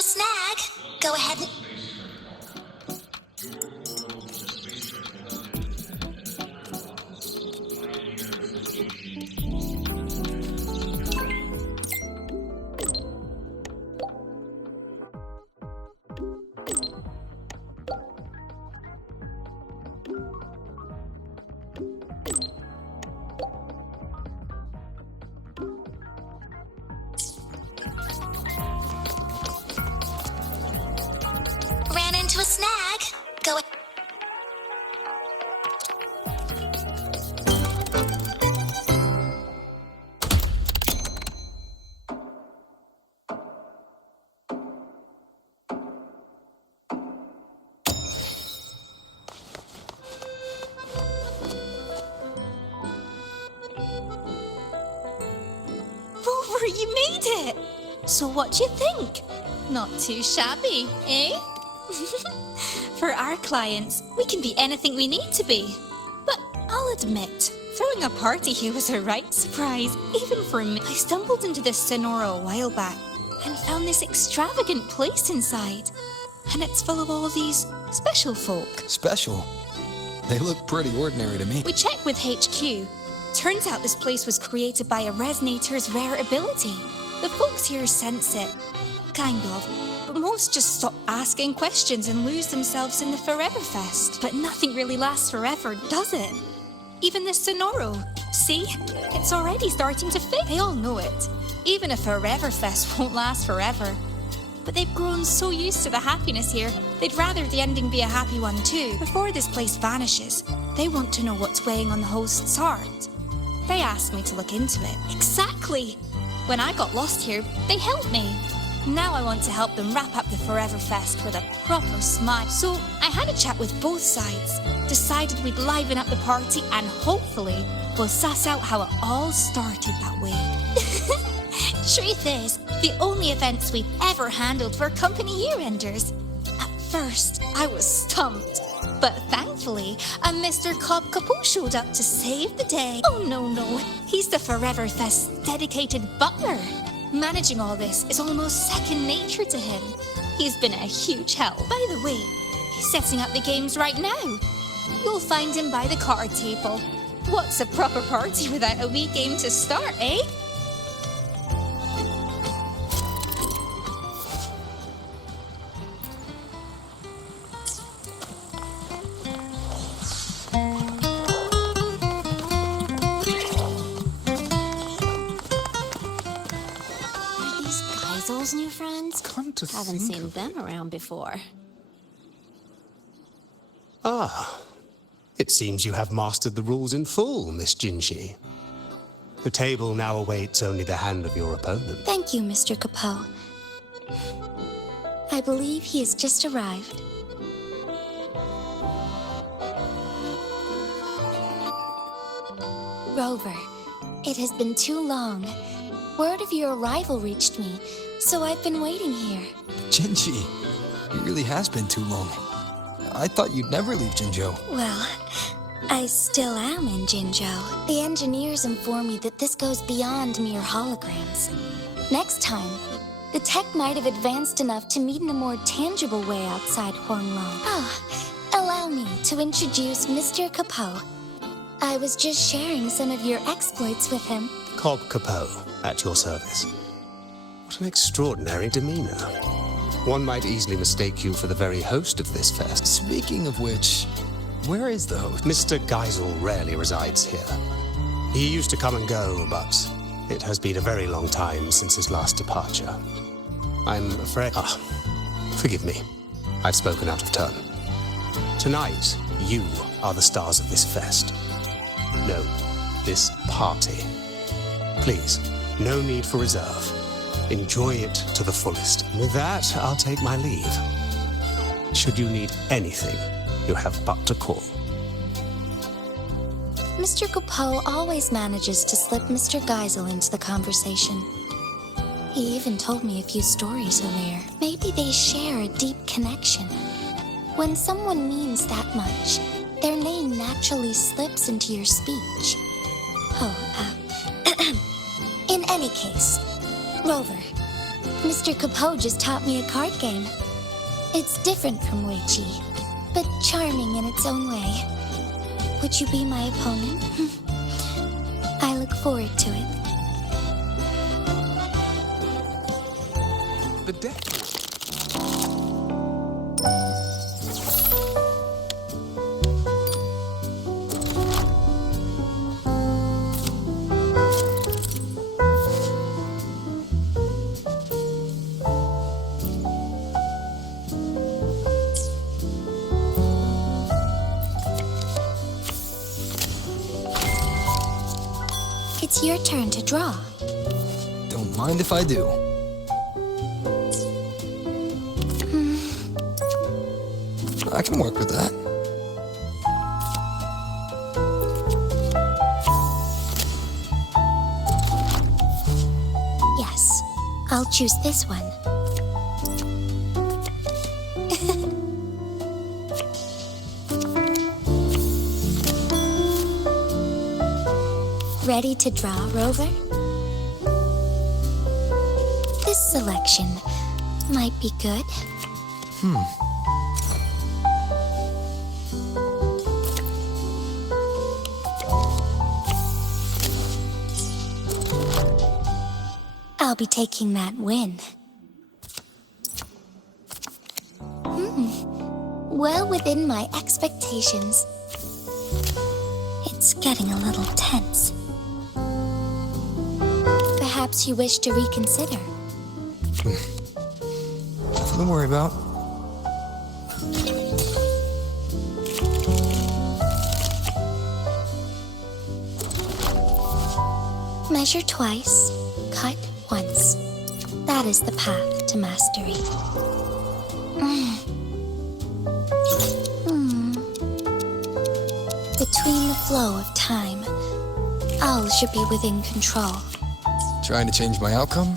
a snag? Go ahead and... Ran into a snag? Go ahead. Rover, you made it! So what do you think? Not too shabby, eh? For our clients, we can be anything we need to be. But I'll admit, throwing a party here was a right surprise, even for me. I stumbled into this Sonora a while back and found this extravagant place inside. And it's full of all these special folk. Special? They look pretty ordinary to me. We checked with HQ. Turns out this place was created by a resonator's rare ability. The folks here sense it. Kind of. But most just stop asking questions and lose themselves in the Foreverfest. But nothing really lasts forever, does it? Even the Sonoro. See? It's already starting to fade. They all know it. Even a Foreverfest won't last forever. But they've grown so used to the happiness here, they'd rather the ending be a happy one too. Before this place vanishes, they want to know what's weighing on the host's heart. They asked me to look into it. Exactly! When I got lost here, they helped me. Now I want to help them wrap up the Foreverfest with a proper smile. So I had a chat with both sides, decided we'd liven up the party, and hopefully we'll suss out how it all started that way. Truth is, the only events we've ever handled were company year-enders. At first, I was stumped. But thankfully, a Mr. Cobb Capot showed up to save the day. Oh, no. He's the Foreverfest's dedicated butler. Managing all this is almost second nature to him. He's been a huge help. By the way, he's setting up the games right now. You'll find him by the card table. What's a proper party without a wee game to start, eh? Those new friends? Come to Haven't think seen them around before. Ah, it seems you have mastered the rules in full, Miss Jinji. The table now awaits only the hand of your opponent. Thank you, Mr. Capot. I believe he has just arrived. Rover, it has been too long. Word of your arrival reached me, so I've been waiting here. Jinji, it really has been too long. I thought you'd never leave Jinzhou. Well, I still am in Jinzhou. The engineers inform me that this goes beyond mere holograms. Next time, the tech might have advanced enough to meet in a more tangible way outside Huanglong. Allow me to introduce Mr. Capot. I was just sharing some of your exploits with him. Cobb Capot, at your service. What an extraordinary demeanor. One might easily mistake you for the very host of this fest. Speaking of which, where is the host? Mr. Geisel rarely resides here. He used to come and go, but it has been a very long time since his last departure. I'm afraid... forgive me. I've spoken out of turn. Tonight, you are the stars of this fest. No, this party. Please, no need for reserve. Enjoy it to the fullest. With that, I'll take my leave. Should you need anything, you have but to call. Mr. Capot always manages to slip Mr. Geisel into the conversation. He even told me a few stories earlier. Maybe they share a deep connection. When someone means that much, their name naturally slips into your speech. In any case, Rover, Mr. Capot just taught me a card game. It's different from Weiqi, but charming in its own way. Would you be my opponent? I look forward to it. The deck. It's your turn to draw. Don't mind if I do. I can work with that. Yes, I'll choose this one. Ready to draw, Rover? This selection might be good. I'll be taking that win. Well within my expectations. It's getting a little tense. Perhaps you wish to reconsider. Nothing to worry about. Measure twice, cut once. That is the path to mastery. Between the flow of time, all should be within control. Trying to change my outcome?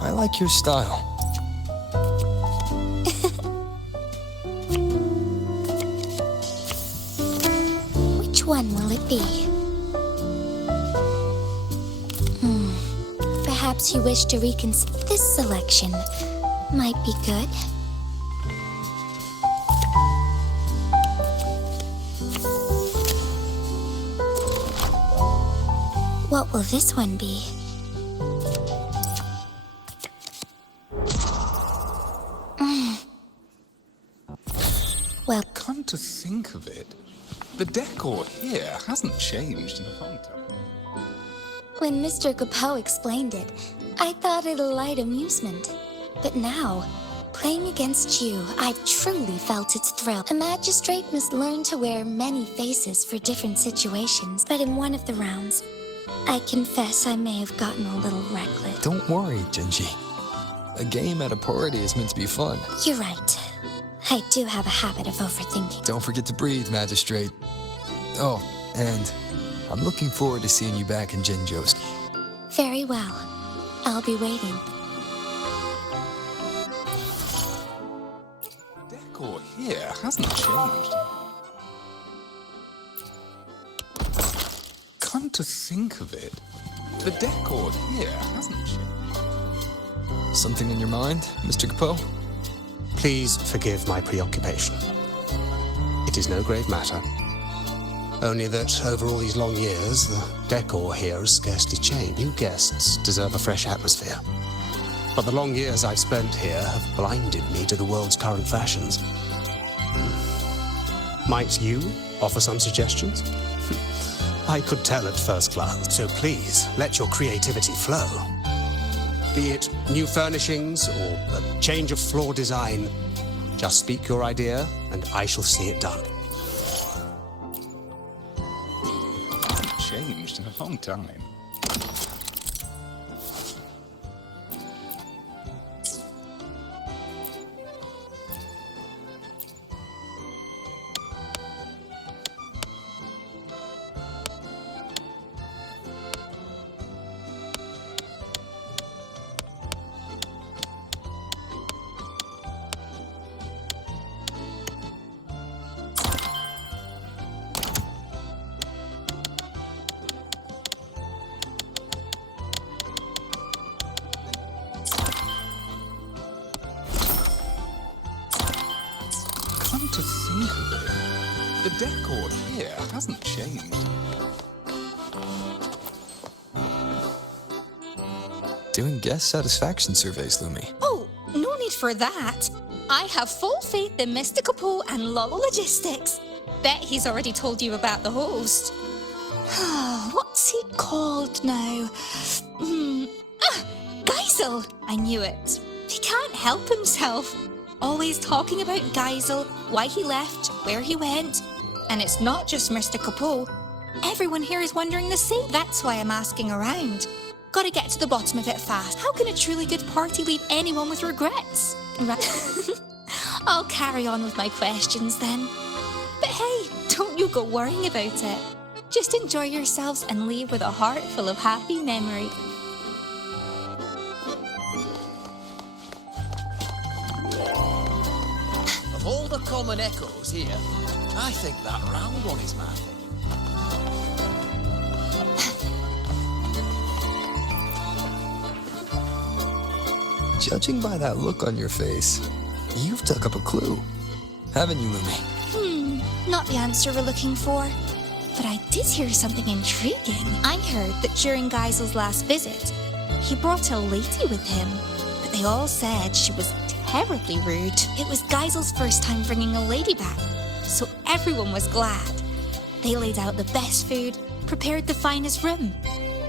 I like your style. Which one will it be? Perhaps you wish to reconsider. This selection might be good. What will this one be? Well, Come to think of it, the decor here hasn't changed in a long time. when Mr. Capot explained it, I thought it a light amusement. But now, playing against you, I've truly felt its thrill. A magistrate must learn to wear many faces for different situations, but in one of the rounds, I confess I may have gotten a little reckless. Don't worry, Genji. A game at a party is meant to be fun. You're right. I do have a habit of overthinking. Don't forget to breathe, Magistrate. Oh, and I'm looking forward to seeing you back in Jinjo's. Very well. I'll be waiting. The decor here hasn't changed. Come to think of it, the decor here hasn't changed. Something on your mind, Mr. Capot? Please forgive my preoccupation. It is no grave matter. Only that over all these long years, the decor here has scarcely changed. New guests deserve a fresh atmosphere. But the long years I've spent here have blinded me to the world's current fashions. Might you offer some suggestions? I could tell at first glance, so please let your creativity flow. Be it new furnishings or a change of floor design, just speak your idea and I shall see it done. Hasn't changed in a long time. The decor here hasn't changed. Doing guest satisfaction surveys, Lumi. Oh, no need for that. I have full faith in Mr. Capone and Lolo Logistics. Bet he's already told you about the host. What's he called now? Geisel! I knew it. He can't help himself. Always talking about Geisel, why he left, where he went. And it's not just Mr. Capone. Everyone here is wondering the same. That's why I'm asking around. Gotta get to the bottom of it fast. How can a truly good party leave anyone with regrets? I'll carry on with my questions then. But hey, don't you go worrying about it. Just enjoy yourselves and leave with a heart full of happy memories. Of all the common echoes here, I think that round one is magic. Judging by that look on your face, you've dug up a clue. Haven't you, Lumi? Not the answer we're looking for. But I did hear something intriguing. I heard that during Geisel's last visit, he brought a lady with him. But they all said she was terribly rude. It was Geisel's first time bringing a lady back, so everyone was glad. They laid out the best food, prepared the finest room.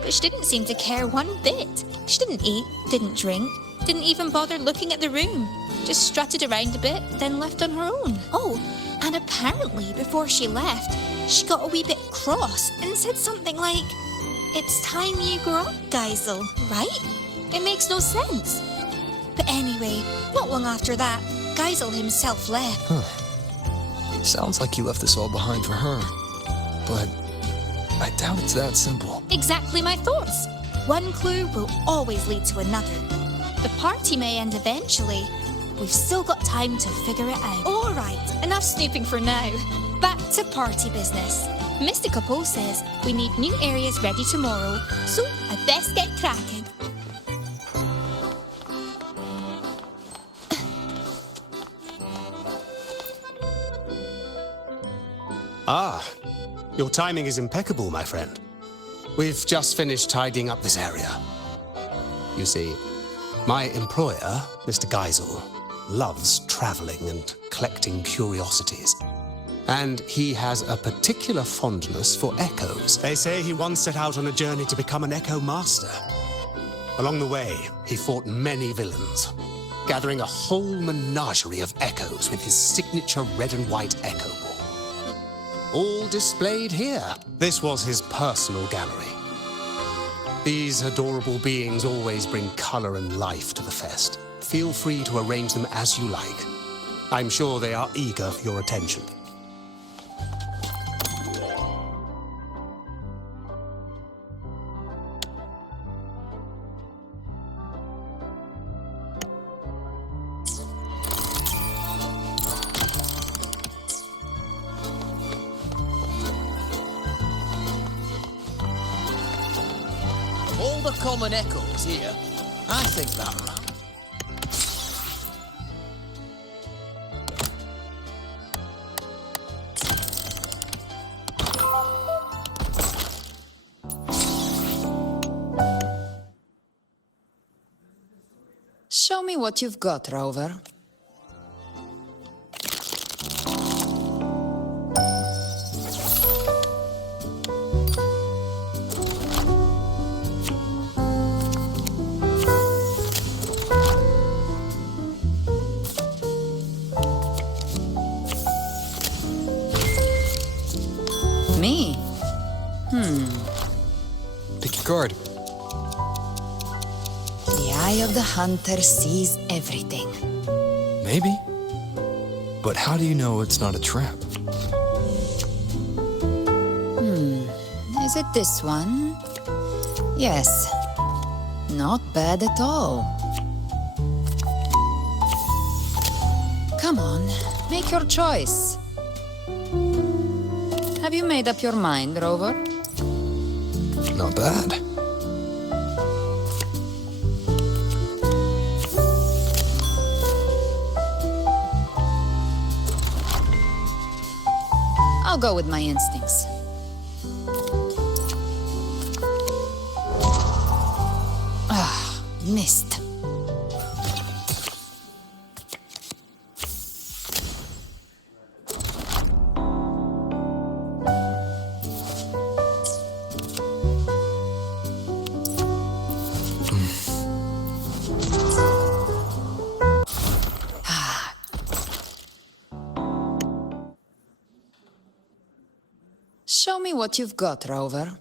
But she didn't seem to care one bit. She didn't eat, didn't drink, didn't even bother looking at the room. Just strutted around a bit, then left on her own. Oh, and apparently before she left, she got a wee bit cross and said something like, "It's time you grew up, Geisel," right? It makes no sense. But anyway, not long after that, Geisel himself left. Sounds like you left this all behind for her. But I doubt it's that simple. Exactly my thoughts. One clue will always lead to another. The party may end eventually. We've still got time to figure it out. All right, enough snooping for now. Back to party business. Mr. Capone says we need new areas ready tomorrow, so I best get cracking. Your timing is impeccable, my friend. We've just finished tidying up this area. You see, my employer, Mr. Geisel, loves traveling and collecting curiosities. And he has a particular fondness for echoes. They say he once set out on a journey to become an echo master. Along the way, he fought many villains, gathering a whole menagerie of echoes with his signature red and white echo ball. All displayed here. This was his personal gallery. These adorable beings always bring color and life to the fest. Feel free to arrange them as you like. I'm sure they are eager for your attention. Of all the common echoes here, I think that round. Show me what you've got, Rover. Me? Pick your card. The eye of the hunter sees everything. Maybe. But how do you know it's not a trap? Is it this one? Yes. Not bad at all. Come on, make your choice. Have you made up your mind, Rover? Not bad. I'll go with my instincts. Ah, missed. Show me what you've got, Rover.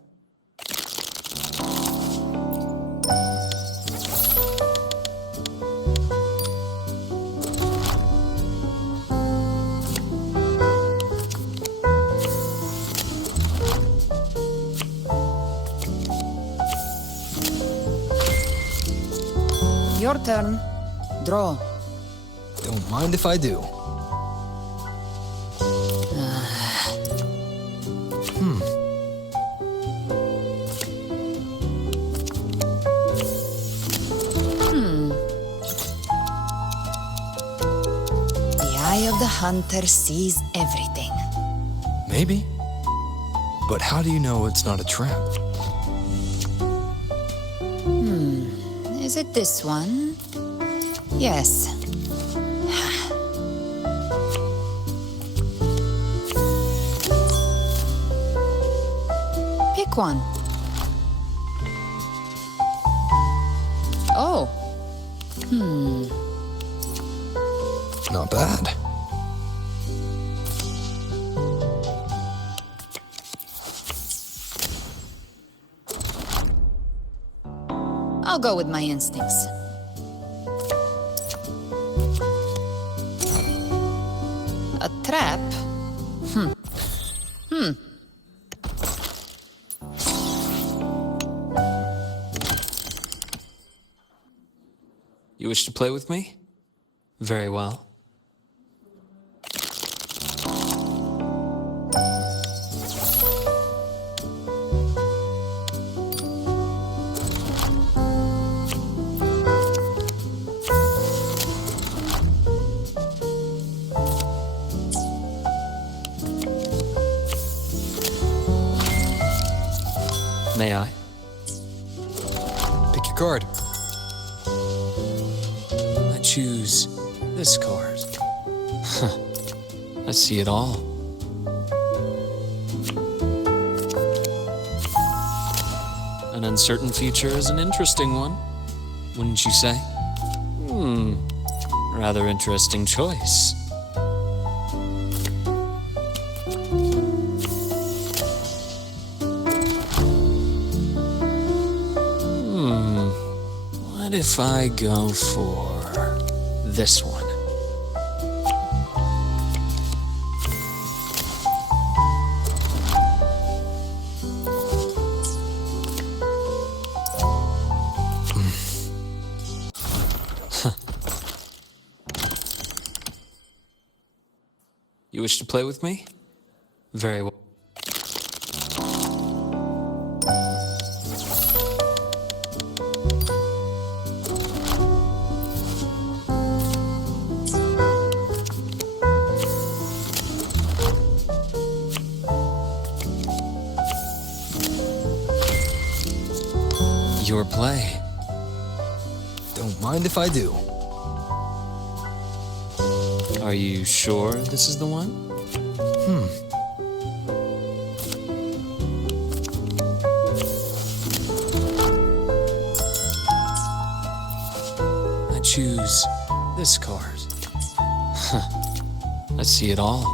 Your turn. Draw. Don't mind if I do. The eye of the hunter sees everything. Maybe. But how do you know it's not a trap? Is it this one? Yes. Pick one. Oh. Not bad. I'll go with my instincts. A trap? You wish to play with me? Very well. May I? Pick your card. I choose this card. I see it all. An uncertain future is an interesting one, wouldn't you say? Rather interesting choice. What if I go for this one? You wish to play with me? Very well. Your play. Don't mind if I do. Are you sure this is the one? I choose this card. I see it all.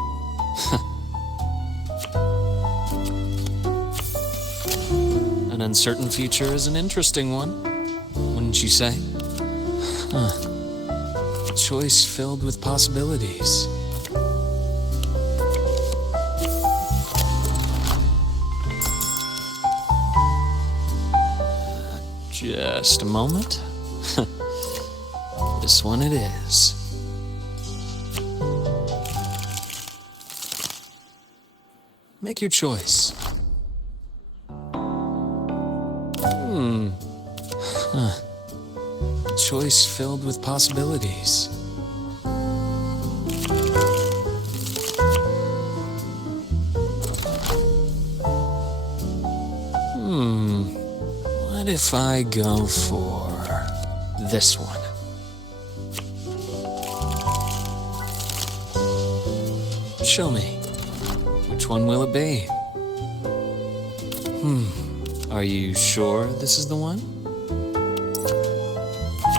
An uncertain future is an interesting one, wouldn't you say? A choice filled with possibilities. Just a moment. This one it is. Make your choice. Choice filled with possibilities. What if I go for this one? Show me. Which one will it be? Are you sure this is the one?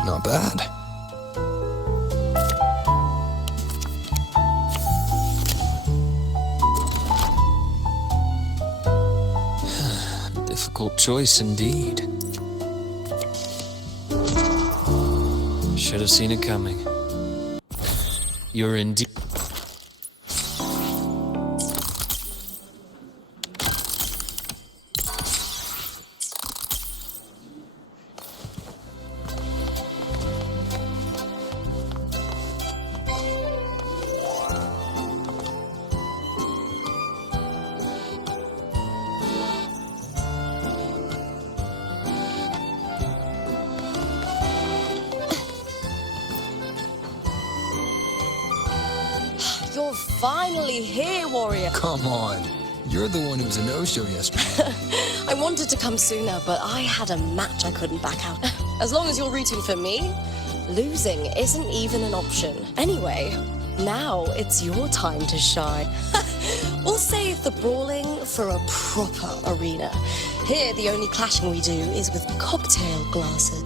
Not bad. Difficult choice indeed. Should have seen it coming. You're indeed. You're finally here, warrior. Come on. You're the one who was a no-show yesterday. I wanted to come sooner, but I had a match I couldn't back out. As long as you're rooting for me, losing isn't even an option. Anyway, now it's your time to shine. We'll save the brawling for a proper arena. Here, the only clashing we do is with cocktail glasses.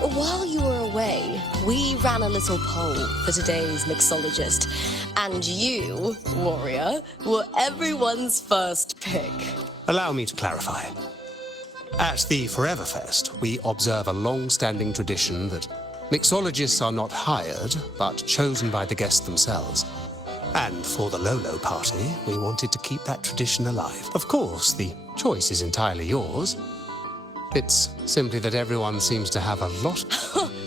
While you were away, we ran a little poll for today's mixologist, and you, warrior, were everyone's first pick. Allow me to clarify. At the Forever Fest, we observe a long-standing tradition that mixologists are not hired, but chosen by the guests themselves. And for the Lolo party, we wanted to keep that tradition alive. Of course, the choice is entirely yours. It's simply that everyone seems to have a lot.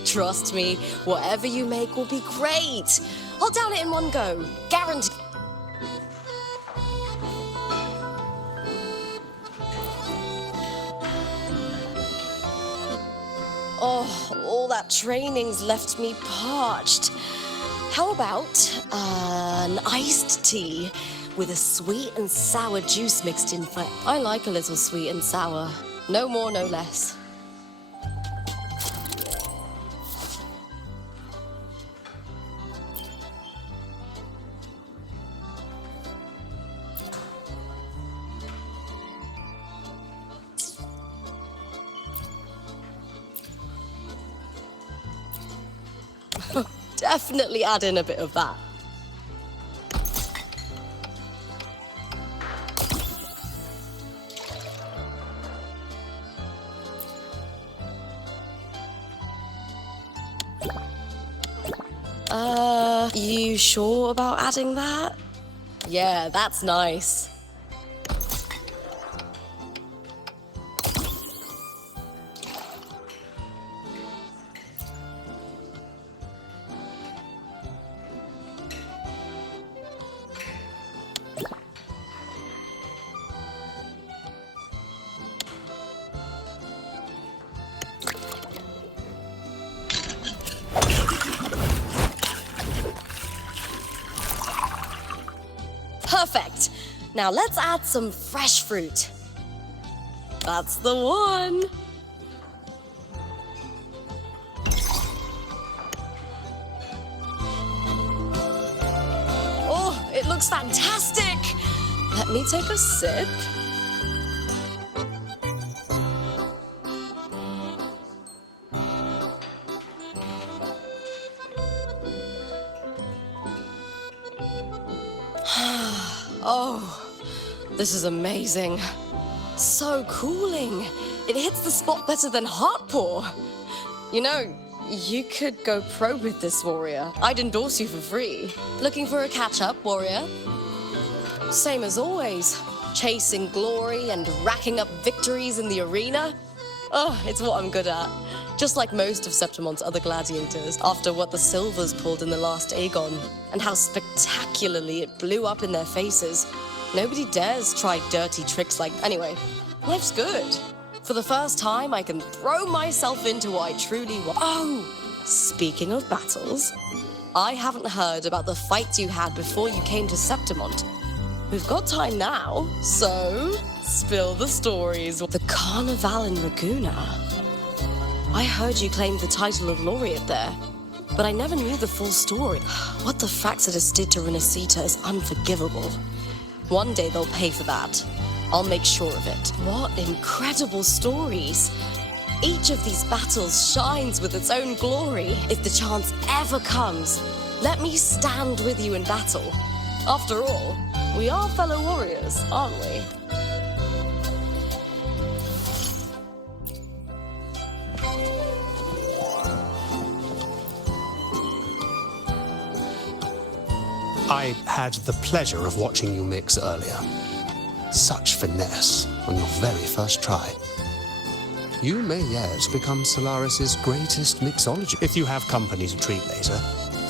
Trust me, whatever you make will be great. I'll down it in one go, guaranteed. Oh, all that training's left me parched. How about an iced tea with a sweet and sour juice mixed in? I like a little sweet and sour. No more, no less. Definitely add in a bit of that. You sure about adding that? Yeah, that's nice. Perfect. Now let's add some fresh fruit. That's the one. Oh, it looks fantastic. Let me take a sip. Oh, this is amazing. So cooling. It hits the spot better than heart pour. You know, you could go pro with this, warrior. I'd endorse you for free. Looking for a catch-up, warrior? Same as always. Chasing glory and racking up victories in the arena. Oh, it's what I'm good at. Just like most of Septimon's other gladiators, after what the Silvers pulled in the last Aegon, and how spectacularly it blew up in their faces. Nobody dares try dirty tricks like... Anyway, life's good. For the first time, I can throw myself into what I truly want. Oh, speaking of battles, I haven't heard about the fights you had before you came to Septimont. We've got time now, so spill the stories. The Carnival in Laguna. I heard you claimed the title of laureate there, but I never knew the full story. What the Fraxidus did to Renacita is unforgivable. One day they'll pay for that. I'll make sure of it. What incredible stories. Each of these battles shines with its own glory. If the chance ever comes, let me stand with you in battle. After all, we are fellow warriors, aren't we? I had the pleasure of watching you mix earlier. Such finesse on your very first try. You may yet become Solaris's greatest mixologist. If you have company to treat later,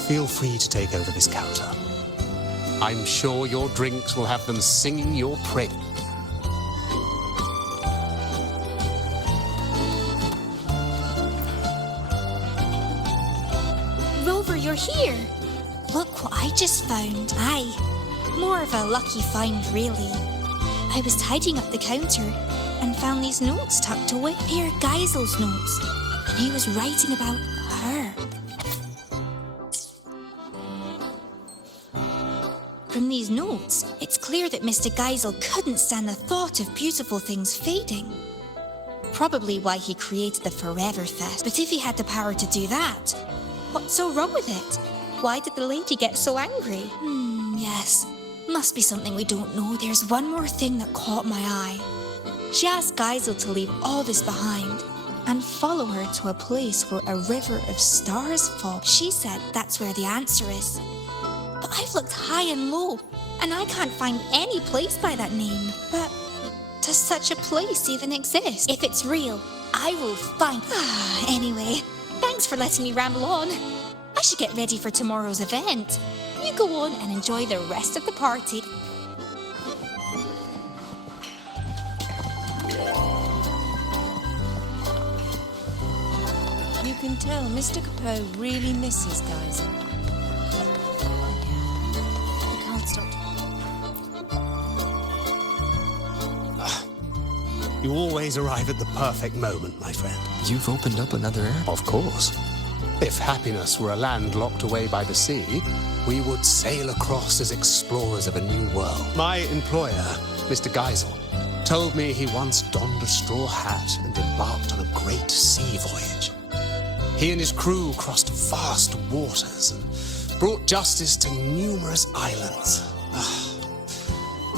feel free to take over this counter. I'm sure your drinks will have them singing your praise. Rover, you're here. Look what I just found. Aye, more of a lucky find, really. I was tidying up the counter and found these notes tucked away. They are Geisel's notes, and he was writing about her. From these notes, it's clear that Mr. Geisel couldn't stand the thought of beautiful things fading. Probably why he created the Forever Fest. But if he had the power to do that, what's so wrong with it? Why did the lady get so angry? Yes. Must be something we don't know. There's one more thing that caught my eye. She asked Geisel to leave all this behind and follow her to a place where a river of stars fall. She said that's where the answer is. But I've looked high and low, and I can't find any place by that name. But does such a place even exist? If it's real, I will find... Anyway, thanks for letting me ramble on. I should get ready for tomorrow's event. You go on and enjoy the rest of the party. You can tell Mr. Capot really misses guys. I can't stop. You always arrive at the perfect moment, my friend. You've opened up another area. Of course. If happiness were a land locked away by the sea, we would sail across as explorers of a new world. My employer, Mr. Geisel, told me he once donned a straw hat and embarked on a great sea voyage. He and his crew crossed vast waters and brought justice to numerous islands.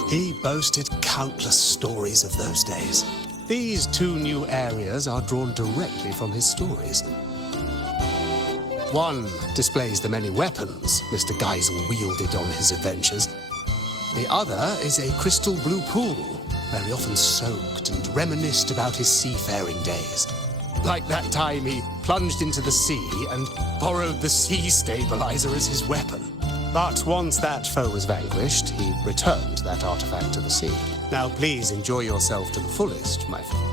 He boasted countless stories of those days. These two new areas are drawn directly from his stories. One displays the many weapons Mr. Geisel wielded on his adventures. The other is a crystal blue pool, where he often soaked and reminisced about his seafaring days. Like that time he plunged into the sea and borrowed the sea stabilizer as his weapon. But once that foe was vanquished, he returned that artifact to the sea. Now please enjoy yourself to the fullest, my friend.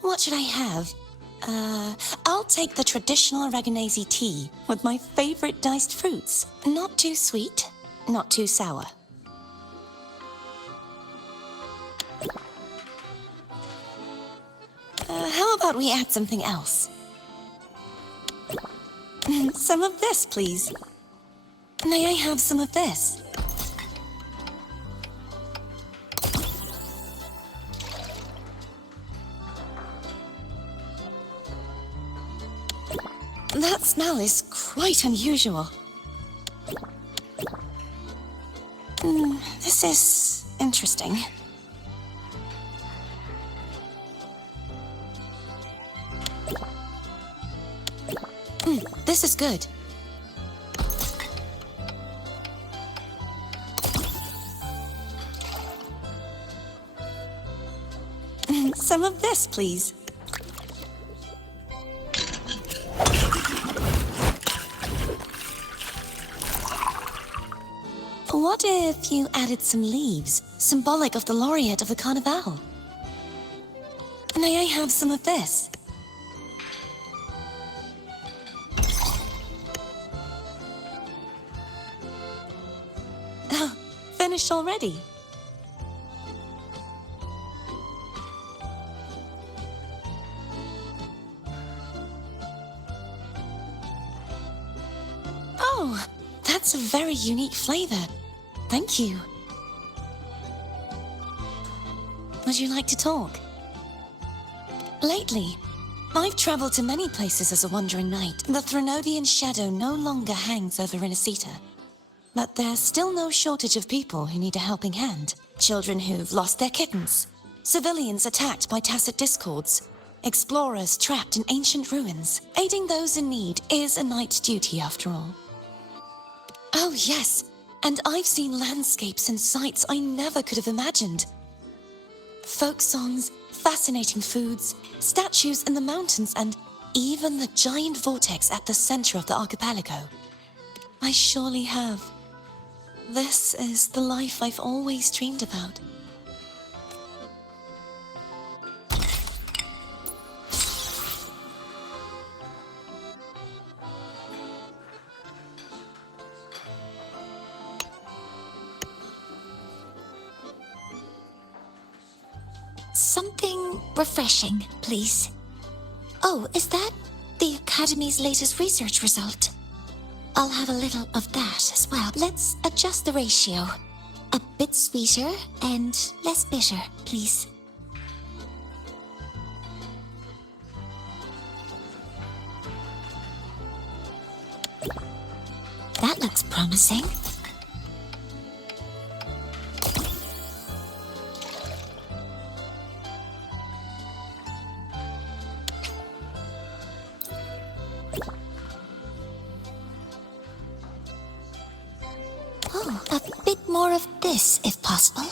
What should I have? I'll take the traditional Reganese tea with my favorite diced fruits. Not too sweet, not too sour. How about we add something else? Some of this, please. May I have some of this? That smell is quite unusual. This is interesting. This is good. Some of this, please. What if you added some leaves, symbolic of the laureate of the Carnival? May I have some of this? Oh, finished already? Oh, that's a very unique flavor. Thank you. Would you like to talk? Lately, I've traveled to many places as a wandering knight. The Threnodian shadow no longer hangs over Inesita. But there's still no shortage of people who need a helping hand. Children who've lost their kittens, civilians attacked by tacit discords, explorers trapped in ancient ruins. Aiding those in need is a knight's duty after all. Oh yes, and I've seen landscapes and sights I never could have imagined. Folk songs, fascinating foods, statues in the mountains, and even the giant vortex at the center of the archipelago. I surely have. This is the life I've always dreamed about. Something refreshing, please. Oh, is that the Academy's latest research result? I'll have a little of that as well. Let's adjust the ratio. A bit sweeter and less bitter, please. That looks promising. Oh, a bit more of this, if possible.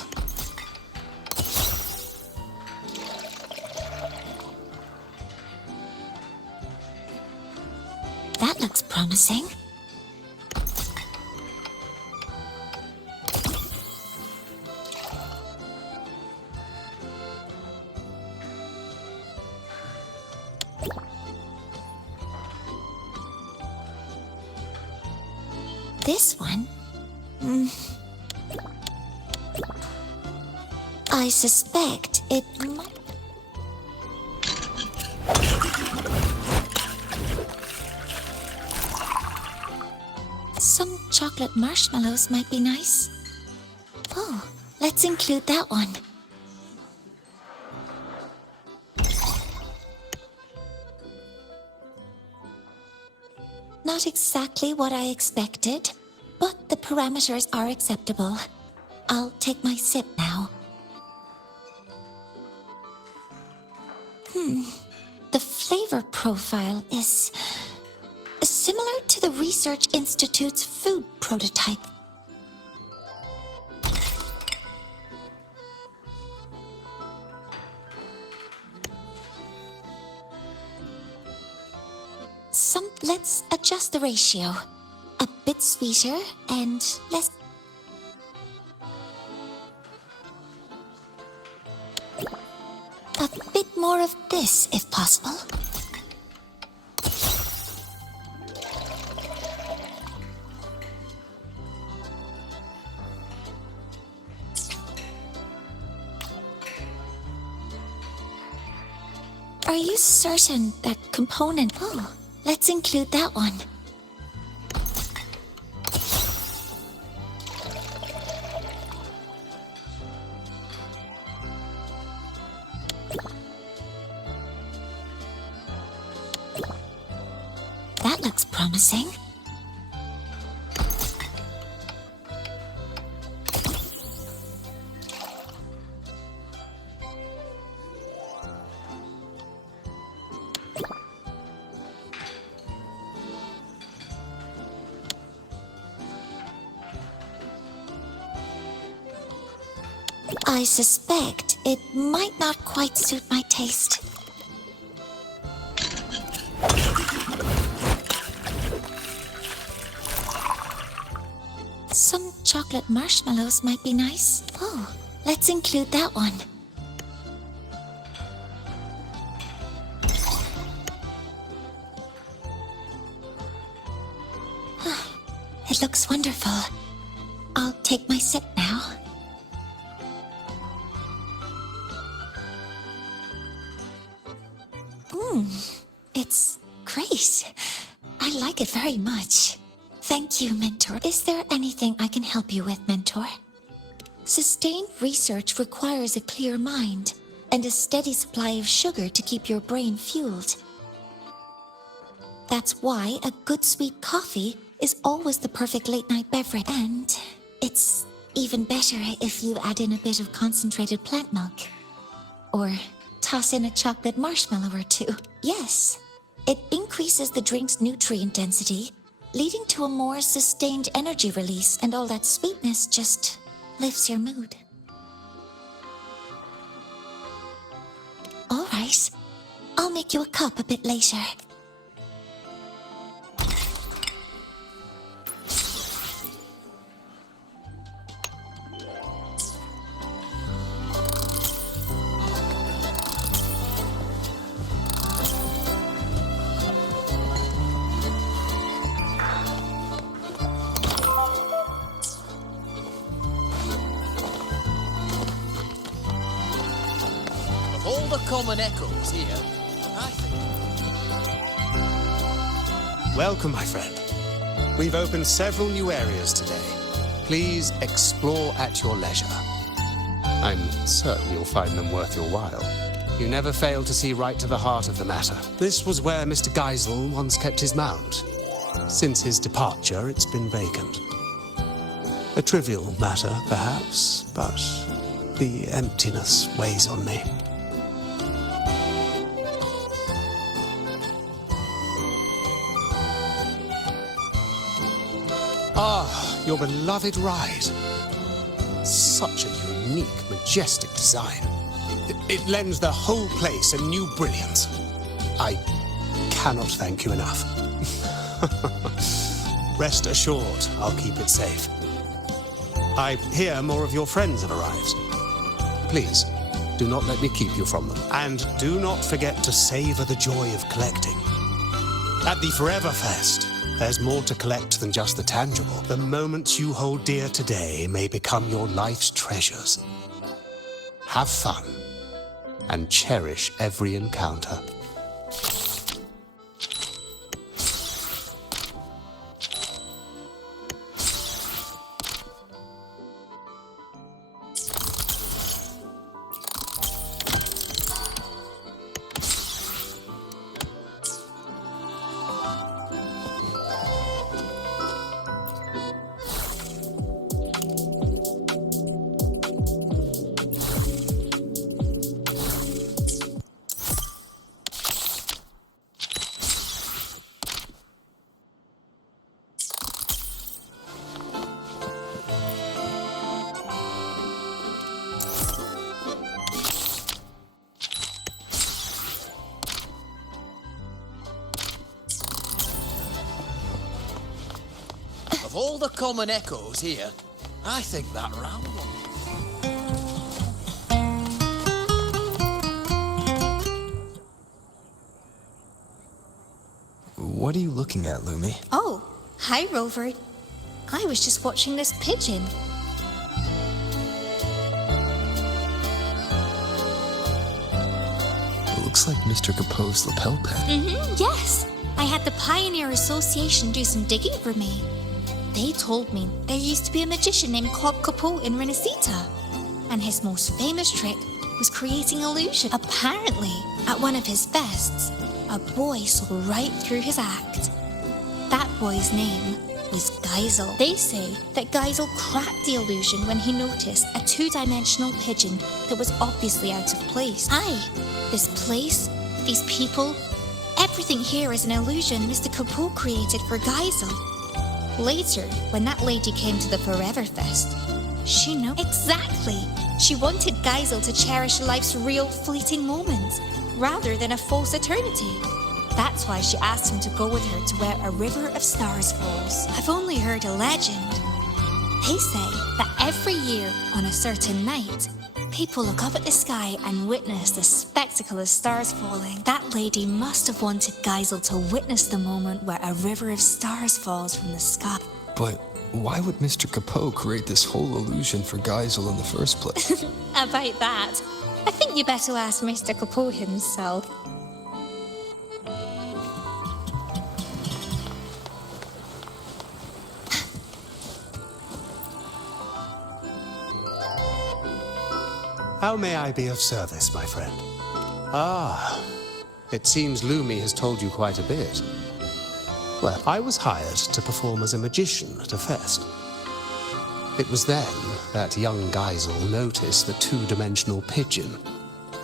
That looks promising. This one? I suspect it might... Some chocolate marshmallows might be nice. Oh, let's include that one. Not exactly what I expected, but the parameters are acceptable. I'll take my sip now. The flavor profile is similar to the Research Institute's food prototype. Let's adjust the ratio. A bit sweeter and less... A bit more of this, if possible. Are you certain that component? Oh, let's include that one. That looks promising. I suspect it might not quite suit my taste. Some chocolate marshmallows might be nice. Oh, let's include that one. It looks wonderful. I'll take my sip now. It's great. I like it very much. Thank you, Mentor. Is there anything I can help you with, Mentor? Sustained research requires a clear mind and a steady supply of sugar to keep your brain fueled. That's why a good sweet coffee is always the perfect late-night beverage. And it's even better if you add in a bit of concentrated plant milk. Or toss in a chocolate marshmallow or two. Yes, it increases the drink's nutrient density, leading to a more sustained energy release, and all that sweetness just lifts your mood. All right, I'll make you a cup a bit later. All the common echoes here, I think. Welcome, my friend. We've opened several new areas today. Please explore at your leisure. I'm certain you'll find them worth your while. You never fail to see right to the heart of the matter. This was where Mr. Geisel once kept his mount. Since his departure, it's been vacant. A trivial matter, perhaps, but the emptiness weighs on me. Ah, your beloved ride. Such a unique, majestic design. It lends the whole place a new brilliance. I cannot thank you enough. Rest assured, I'll keep it safe. I hear more of your friends have arrived. Please, do not let me keep you from them. And do not forget to savor the joy of collecting. At the Forever Fest, there's more to collect than just the tangible. The moments you hold dear today may become your life's treasures. Have fun and cherish every encounter. Of all the common echoes here, I think that round one. What are you looking at, Lumi? Oh, hi, Rover. I was just watching this pigeon. It looks like Mr. Capoe's lapel pin. Yes. I had the Pioneer Association do some digging for me. They told me there used to be a magician named Cobb Capoe in Renacita, and his most famous trick was creating illusion. Apparently, at one of his fests, a boy saw right through his act. That boy's name was Geisel. They say that Geisel cracked the illusion when he noticed a two-dimensional pigeon that was obviously out of place. Aye, this place, these people, everything here is an illusion Mr. Capoe created for Geisel. Later, when that lady came to the Forever Fest, she knew exactly. She wanted Geisel to cherish life's real fleeting moments, rather than a false eternity. That's why she asked him to go with her to where a river of stars falls. I've only heard a legend. They say that every year, on a certain night, people look up at the sky and witness the spectacle of stars falling. That lady must have wanted Geisel to witness the moment where a river of stars falls from the sky. But why would Mr. Capoe create this whole illusion for Geisel in the first place? About that, I think you better ask Mr. Capoe himself. How may I be of service, my friend? Ah, it seems Lumi has told you quite a bit. Well, I was hired to perform as a magician at a fest. It was then that young Geisel noticed the two-dimensional pigeon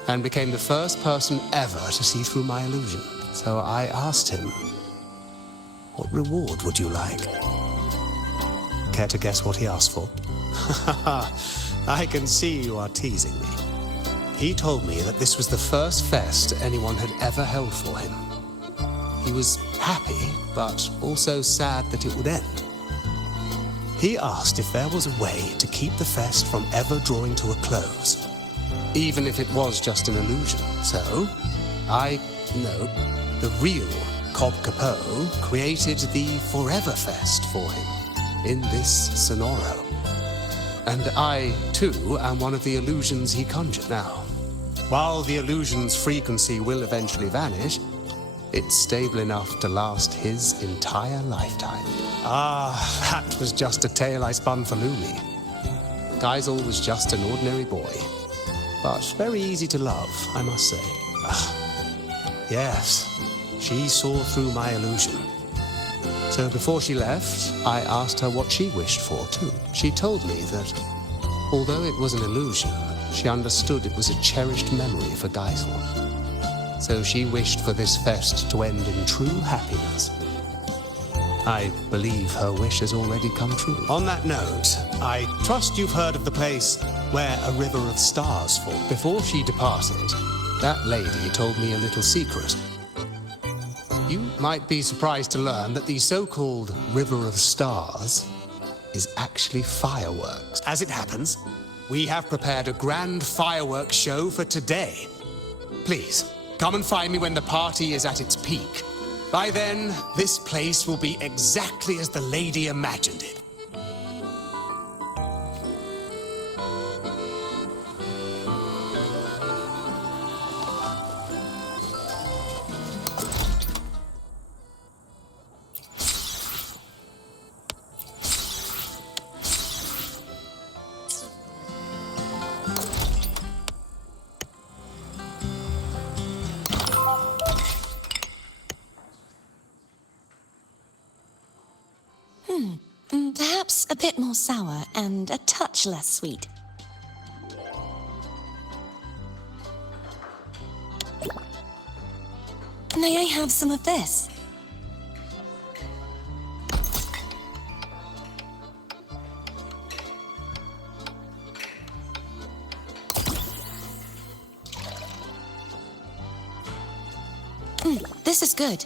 and became the first person ever to see through my illusion. So I asked him, "What reward would you like?" Care to guess what he asked for? I can see you are teasing me. He told me that this was the first fest anyone had ever held for him. He was happy, but also sad that it would end. He asked if there was a way to keep the fest from ever drawing to a close, even if it was just an illusion. So, the real Cobb Capoe created the Forever Fest for him in this Sonoro. And I, too, am one of the illusions he conjured. Now, while the illusion's frequency will eventually vanish, it's stable enough to last his entire lifetime. Ah, that was just a tale I spun for Lumi. Geisel was just an ordinary boy, but very easy to love, I must say. Yes, she saw through my illusion. So before she left, I asked her what she wished for, too. She told me that, although it was an illusion, she understood it was a cherished memory for Geisel. So she wished for this fest to end in true happiness. I believe her wish has already come true. On that note, I trust you've heard of the place where a river of stars fall. Before she departed, that lady told me a little secret. You might be surprised to learn that the so-called River of Stars is actually fireworks. As it happens, we have prepared a grand fireworks show for today. Please, come and find me when the party is at its peak. By then, this place will be exactly as the lady imagined it. Perhaps a bit more sour and a touch less sweet. May I have some of this? This is good.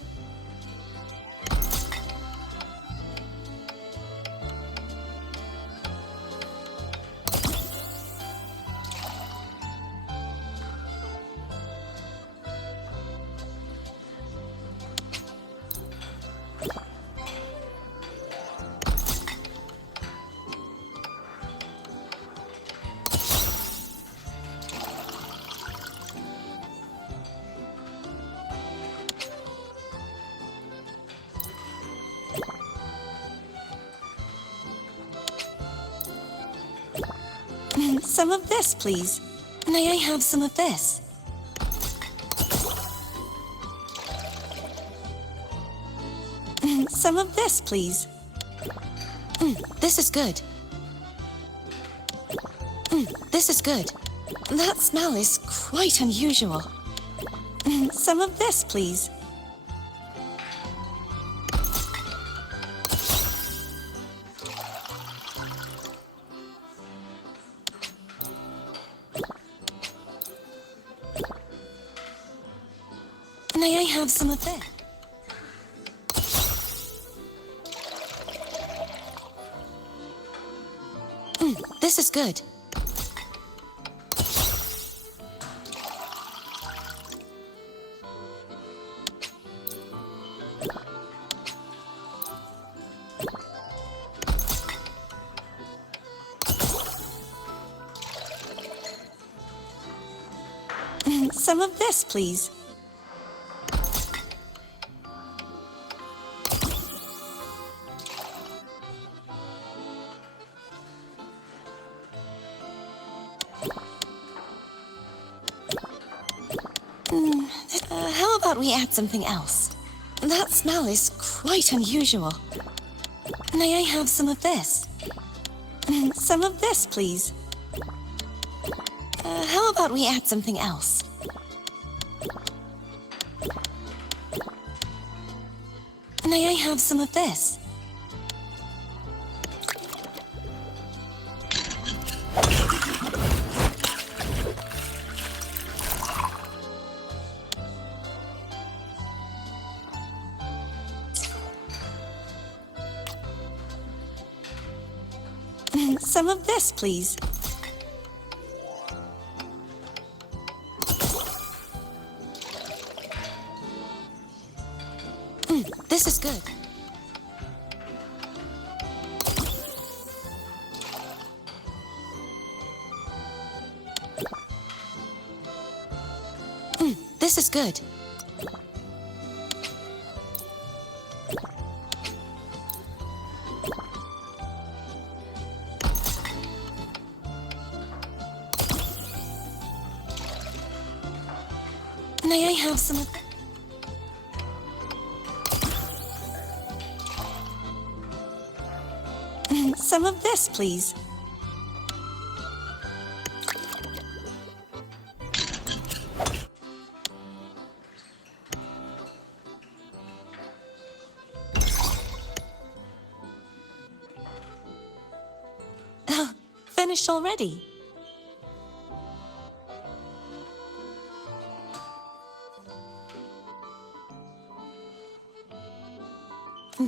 Some of this, please. May I have some of this? Some of this, please. This is good. This is good. That smell is quite unusual. Some of this, please. May I have some of this? This is good. Some of this, please. How about we add something else? That smell is quite unusual. May I have some of this? Some of this, please. How about we add something else? May I have some of this? Some of this, please. This is good. This is good. May I have some of... Some of this, please. Oh, finished already?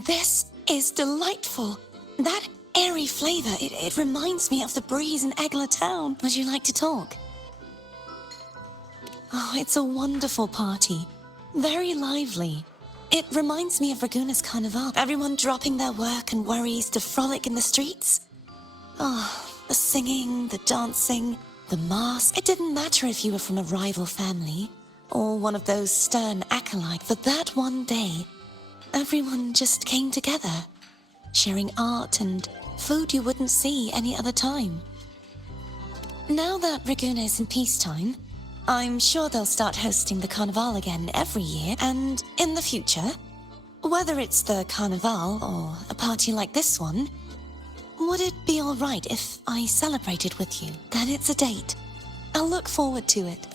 This is delightful. That airy flavor, it reminds me of the breeze in Egla Town. Would you like to talk? Oh, it's a wonderful party. Very lively. It reminds me of Raguna's Carnival. Everyone dropping their work and worries to frolic in the streets. Oh, the singing, the dancing, the masks. It didn't matter if you were from a rival family or one of those stern acolytes. For that one day, everyone just came together, sharing art and food you wouldn't see any other time. Now that Raguna is in peacetime, I'm sure they'll start hosting the Carnival again every year, and in the future, whether it's the Carnival or a party like this one, would it be all right if I celebrated with you? Then it's a date. I'll look forward to it.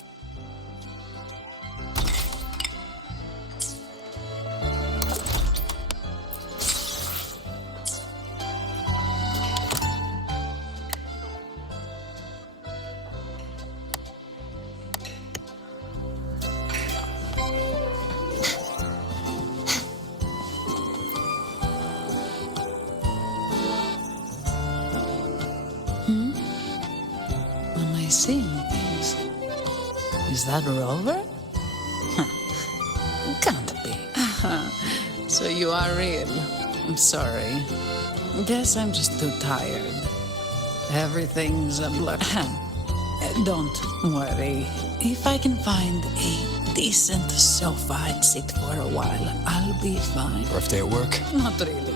Am I seeing things? Is that Rover? Can't be. So you are real. I'm sorry. Guess I'm just too tired. Everything's a blur. Don't worry. If I can find a decent sofa and sit for a while, I'll be fine. Rough day at work? Not really.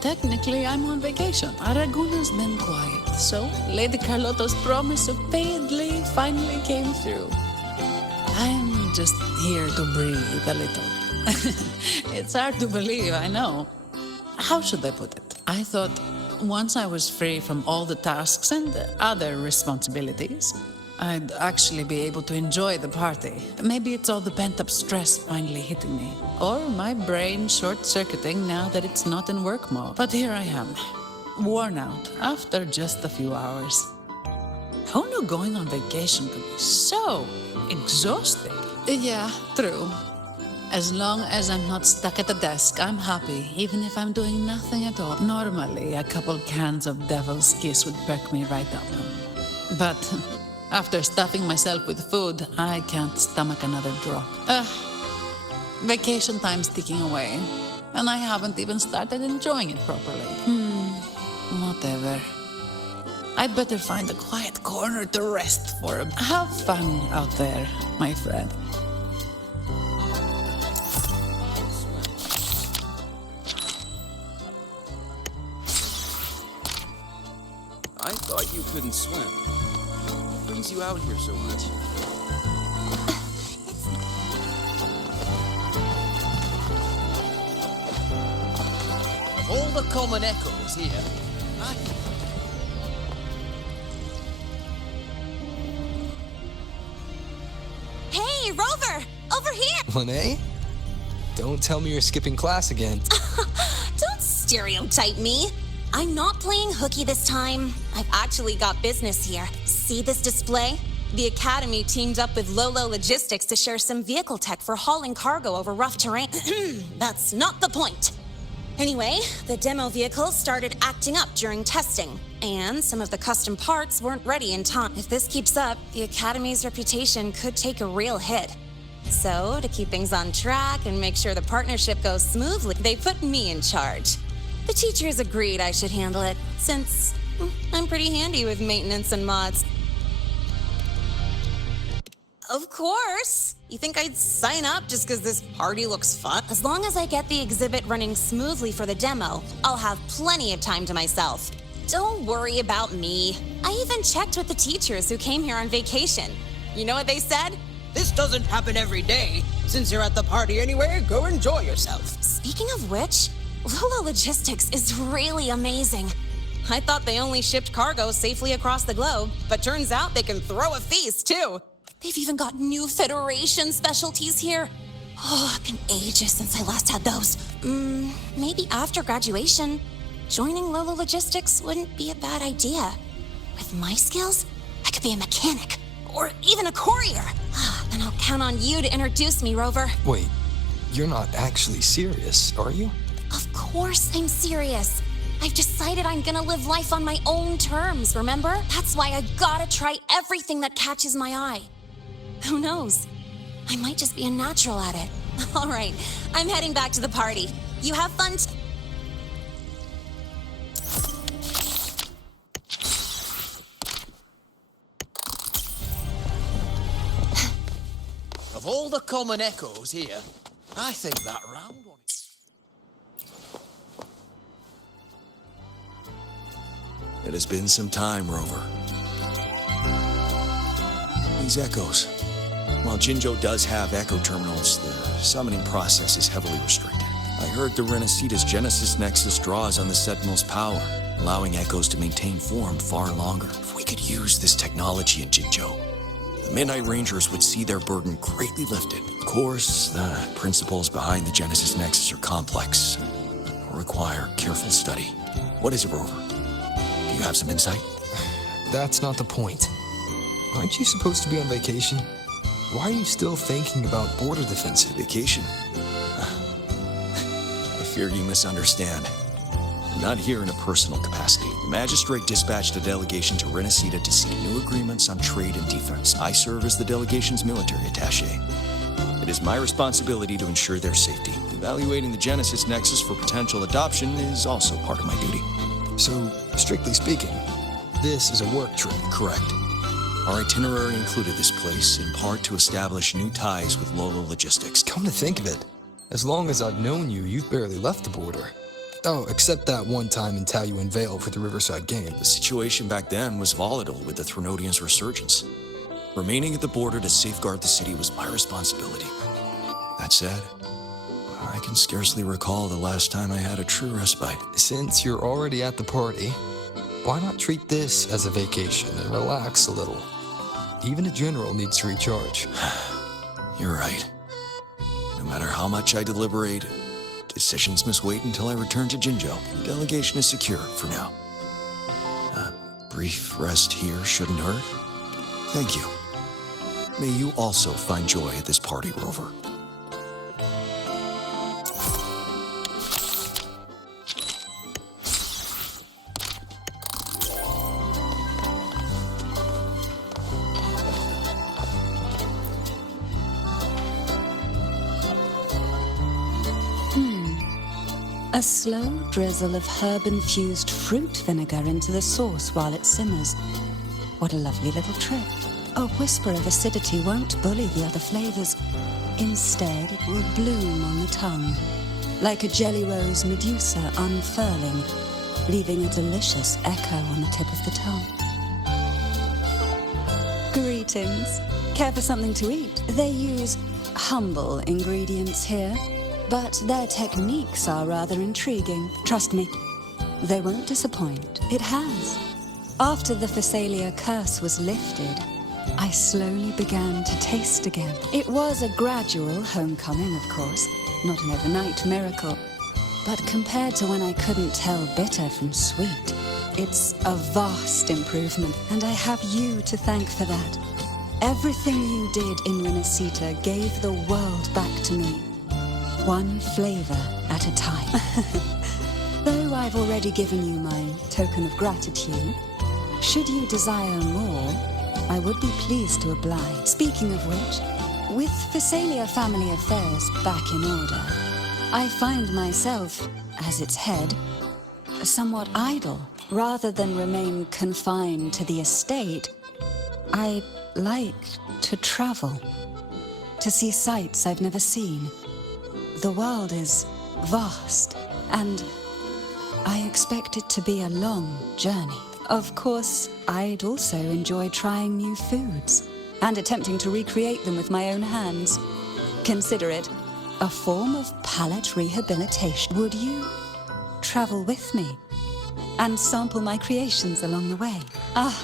technically I'm on vacation. Aragona's been quiet, so Lady Carlotta's promise of paid leave finally came through. I'm just here to breathe a little. It's hard to believe, I know. How should I put it? I thought once I was free from all the tasks and other responsibilities, I'd actually be able to enjoy the party. Maybe it's all the pent-up stress finally hitting me, or my brain short-circuiting now that it's not in work mode. But here I am, worn out after just a few hours. Who knew going on vacation could be so exhausting? Yeah, true. As long as I'm not stuck at a desk, I'm happy, even if I'm doing nothing at all. Normally, a couple cans of Devil's Kiss would perk me right up. But after stuffing myself with food, I can't stomach another drop. Vacation time's ticking away, and I haven't even started enjoying it properly. Whatever. I'd better find a quiet corner to rest for a... Have fun out there, my friend. I thought you couldn't swim. What brings you out here so much? Of all the common echoes here, Hey, Rover! Over here! Lene? Don't tell me you're skipping class again. Don't stereotype me. I'm not playing hooky this time. I've actually got business here. See this display? The Academy teamed up with Lolo Logistics to share some vehicle tech for hauling cargo over rough terrain. That's not the point. Anyway, the demo vehicles started acting up during testing, and some of the custom parts weren't ready in time. If this keeps up, the Academy's reputation could take a real hit. So, to keep things on track and make sure the partnership goes smoothly, they put me in charge. The teachers agreed I should handle it, since I'm pretty handy with maintenance and mods. Of course! You think I'd sign up just because this party looks fun? As long as I get the exhibit running smoothly for the demo, I'll have plenty of time to myself. Don't worry about me. I even checked with the teachers who came here on vacation. You know what they said? this doesn't happen every day. Since you're at the party anyway, go enjoy yourself. Speaking of which, Lolo Logistics is really amazing. I thought they only shipped cargo safely across the globe, but turns out they can throw a feast, too. They've even got new Federation specialties here. Oh, it's been ages since I last had those. Maybe after graduation, joining Lolo Logistics wouldn't be a bad idea. With my skills, I could be a mechanic, or even a courier. And I'll count on you to introduce me, Rover. Wait, you're not actually serious, are you? Of course I'm serious. I've decided I'm gonna live life on my own terms, remember? That's why I gotta try everything that catches my eye. Who knows? I might just be a natural at it. All right, I'm heading back to the party. You have fun. Of all the common echoes here, I think that round one is... It has been some time, Rover. These echoes. While Jinjo does have echo terminals, the summoning process is heavily restricted. I heard the Renacita's Genesis Nexus draws on the Sentinel's power, allowing echoes to maintain form far longer. If we could use this technology in Jinjo, the Midnight Rangers would see their burden greatly lifted. Of course, the principles behind the Genesis Nexus are complex and require careful study. What is it, Rover? Do you have some insight? That's not the point. Aren't you supposed to be on vacation? Why are you still thinking about border defense? Vacation? I fear you misunderstand. I'm not here in a personal capacity. The Magistrate dispatched a delegation to Renacita to seek new agreements on trade and defense. I serve as the delegation's military attaché. It is my responsibility to ensure their safety. Evaluating the Genesis Nexus for potential adoption is also part of my duty. So, strictly speaking, this is a work trip. Correct. Our itinerary included this place, in part to establish new ties with Lolo Logistics. Come to think of it, as long as I've known you, you've barely left the border. Oh, except that one time in Taoyuan Vale for the Riverside game. The situation back then was volatile with the Threnodians' resurgence. Remaining at the border to safeguard the city was my responsibility. That said, I can scarcely recall the last time I had a true respite. Since you're already at the party, why not treat this as a vacation and relax a little? Even a general needs to recharge. You're right. No matter how much I deliberate, decisions must wait until I return to Jinzhou. Delegation is secure for now. A brief rest here shouldn't hurt. Thank you. May you also find joy at this party, Rover. A slow drizzle of herb-infused fruit vinegar into the sauce while it simmers. What a lovely little trick. A whisper of acidity won't bully the other flavors. Instead, it will bloom on the tongue, like a jelly rose medusa unfurling, leaving a delicious echo on the tip of the tongue. Greetings. Care for something to eat? They use humble ingredients here, but their techniques are rather intriguing. Trust me, they won't disappoint. It has. After the Phasalia curse was lifted, I slowly began to taste again. It was a gradual homecoming, of course, not an overnight miracle. But compared to when I couldn't tell bitter from sweet, it's a vast improvement, and I have you to thank for that. Everything you did in Renacita gave the world back to me, one flavor at a time. Though I've already given you my token of gratitude, should you desire more, I would be pleased to oblige. Speaking of which, with Phasalia family affairs back in order, I find myself, as its head, somewhat idle. Rather than remain confined to the estate, I like to travel, to see sights I've never seen. The world is vast, and I expect it to be a long journey. Of course, I'd also enjoy trying new foods and attempting to recreate them with my own hands. Consider it a form of palate rehabilitation. Would you travel with me and sample my creations along the way? Ah,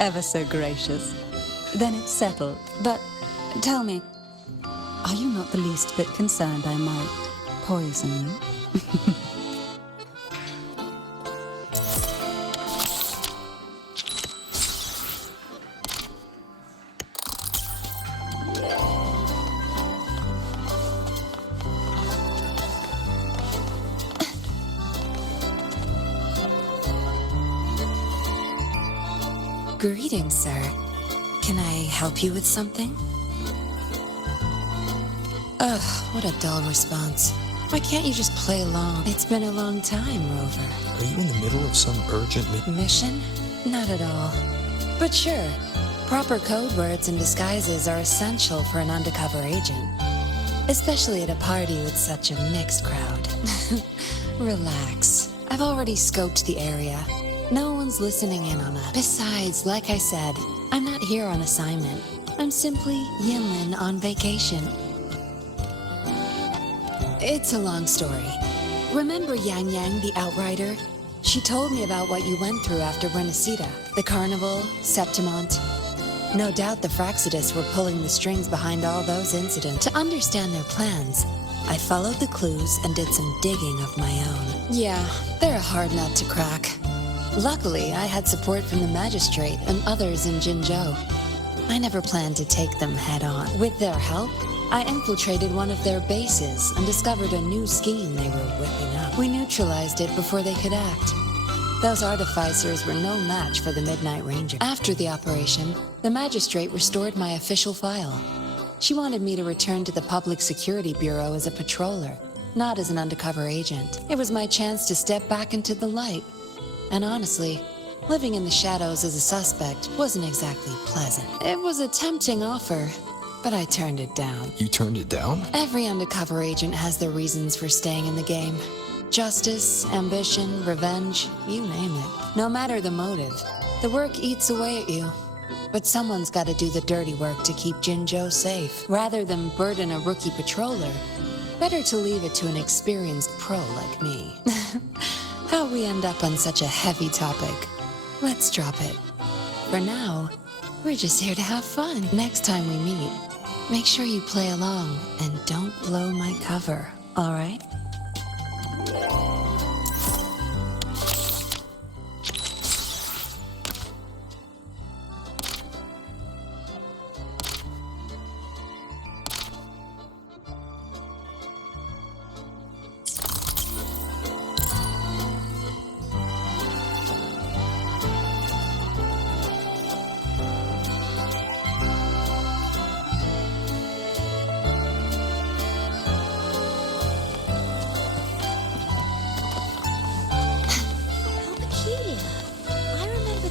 ever so gracious. Then it's settled. But tell me, are you not the least bit concerned I might poison you? Greetings, sir. Can I help you with something? Ugh, what a dull response. Why can't you just play along? It's been a long time, Rover. Are you in the middle of some urgent mission? Not at all. But sure, proper code words and disguises are essential for an undercover agent. Especially at a party with such a mixed crowd. Relax. I've already scoped the area. No one's listening in on us. Besides, like I said, I'm not here on assignment. I'm simply Yinlin on vacation. It's a long story. Remember Yang Yang, the Outrider? She told me about what you went through after Renacita, the Carnival, Septimont. No doubt the Fraxidus were pulling the strings behind all those incidents. To understand their plans, I followed the clues and did some digging of my own. Yeah, they're a hard nut to crack. Luckily, I had support from the magistrate and others in Jinzhou. I never planned to take them head on. With their help, I infiltrated one of their bases and discovered a new scheme they were whipping up. We neutralized it before they could act. Those artificers were no match for the Midnight Ranger. After the operation, the magistrate restored my official file. She wanted me to return to the Public Security Bureau as a patroller, not as an undercover agent. It was my chance to step back into the light. And honestly, living in the shadows as a suspect wasn't exactly pleasant. It was a tempting offer, but I turned it down. You turned it down? Every undercover agent has their reasons for staying in the game. Justice, ambition, revenge, you name it. No matter the motive, the work eats away at you. But someone's got to do the dirty work to keep Jinzhou safe. Rather than burden a rookie patroller, better to leave it to an experienced pro like me. How we end up on such a heavy topic? Let's drop it. For now, we're just here to have fun. Next time we meet, make sure you play along and don't blow my cover, all right?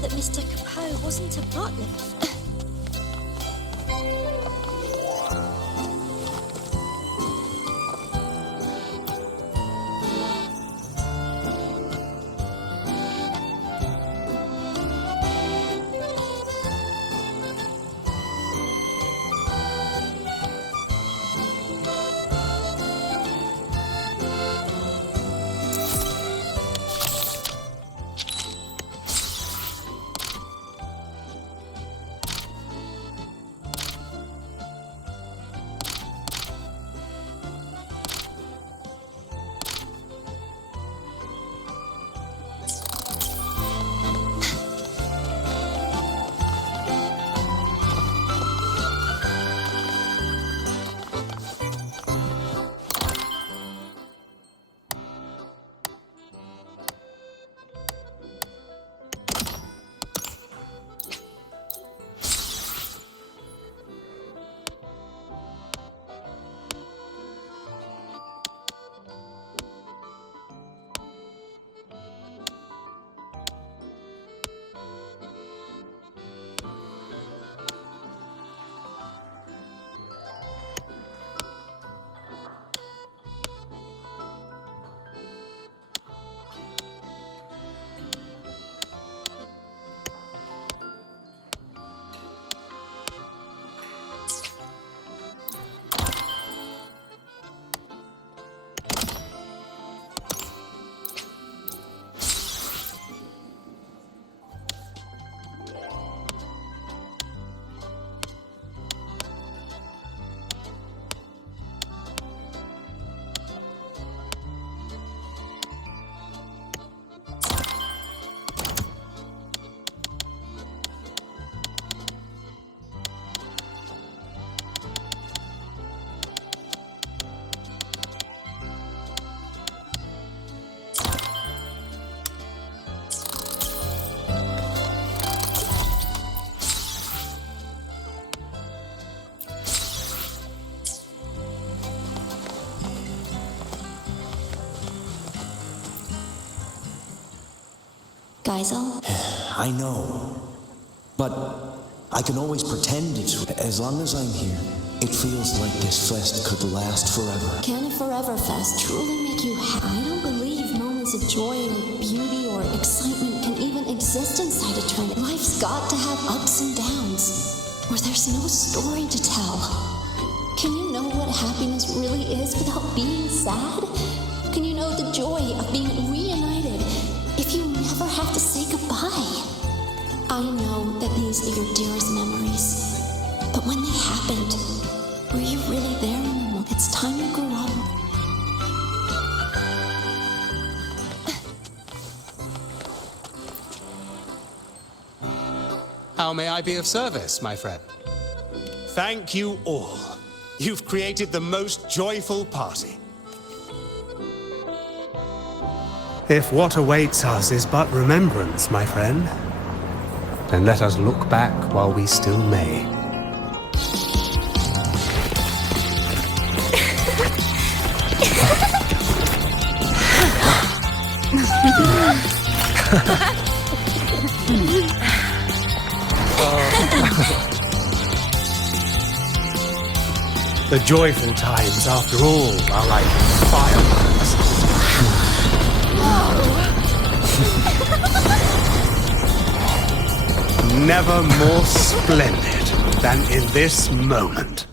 Mr. Capot wasn't a butler. Geisel? I know. But I can always pretend it's... As long as I'm here, it feels like this fest could last forever. Can a forever fest truly make you happy? I don't believe moments of joy or beauty or excitement can even exist inside a tournament. Life's got to have ups and downs, or there's no story to tell. Can you know what happiness really is without being sad? Can you know the joy of being reunited if you never have to say goodbye? I know that these are your dearest memories, but when they happened, were you really there in the moment? It's time you grew up. How may I be of service, my friend? Thank you all. You've created the most joyful party. If what awaits us is but remembrance, my friend, then let us look back while we still may. The joyful times, after all, are like fireworks. never more splendid than in this moment.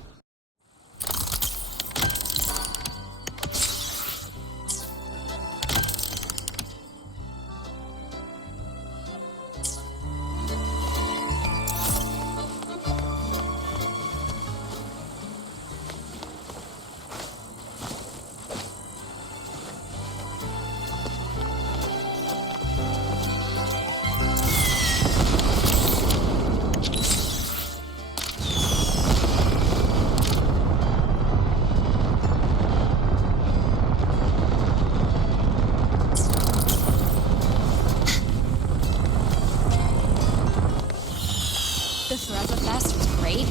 The Forever Fest was great,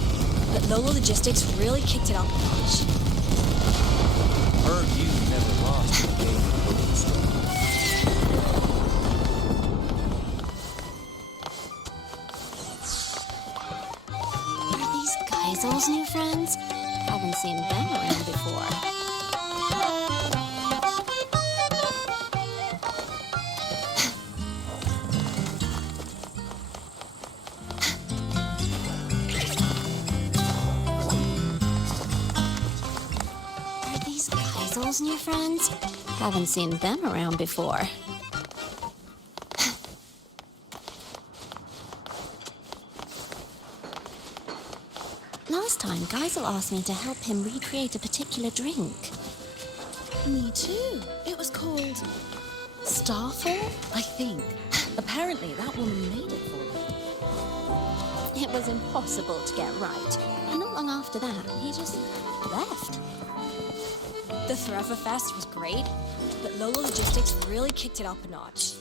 but Lolo Logistics really kicked it up a notch. Heard you never lost a game of Lone Star. Are these Geisel's new friends? Haven't seen them around before. Geisel's new friends? Haven't seen them around before. Last time, Geisel asked me to help him recreate a particular drink. Me too. It was called Starfall, I think. Apparently, that woman made it for me. It was impossible to get right. And not long after that, he just left. The Forever Fest was great, but Lolo Logistics really kicked it up a notch.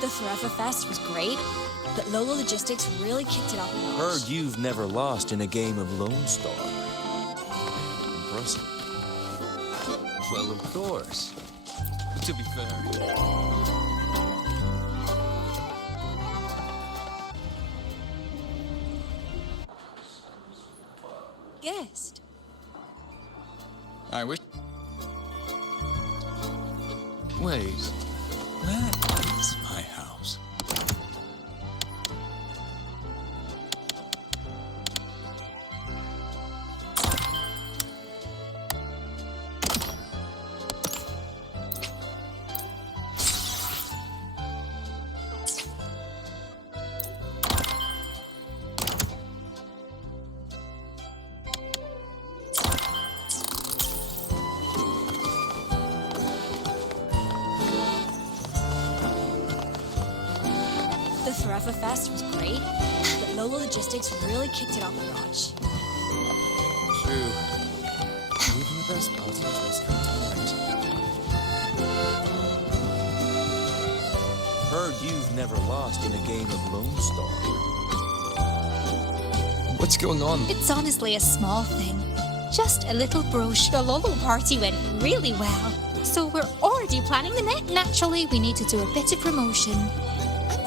The Forever Fest was great, but Lolo Logistics really kicked it up a notch. Heard you've never lost in a game of Lone Star. Impressive. Well, of course. To be fair. Guest. I wish... Wait. That is my house. The Forever Fest was great, but Lolo Logistics really kicked it up a notch. True. Even the best parties must come to night. Heard you've never lost in a game of Lone Star. What's going on? It's honestly a small thing. Just a little brooch. The Lolo party went really well, so we're already planning the next. Naturally, we need to do a bit of promotion.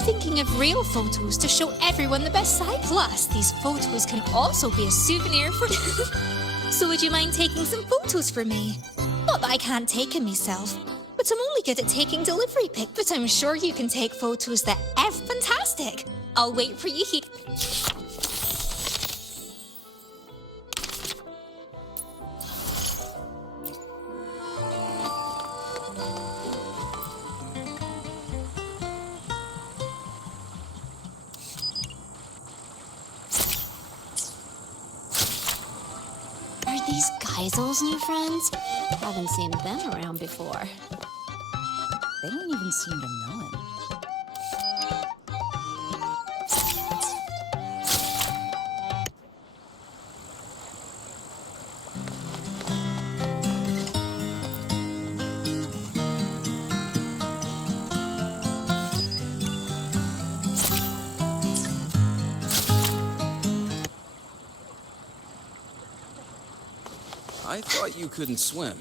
I'm thinking of real photos to show everyone the best side. Plus, these photos can also be a souvenir for... So would you mind taking some photos for me? Not that I can't take them myself, but I'm only good at taking delivery pics. But I'm sure you can take photos that are fantastic. I'll wait for you here. Are these Geisel's new friends? Haven't seen them around before. They don't even seem to know him. I thought you couldn't swim.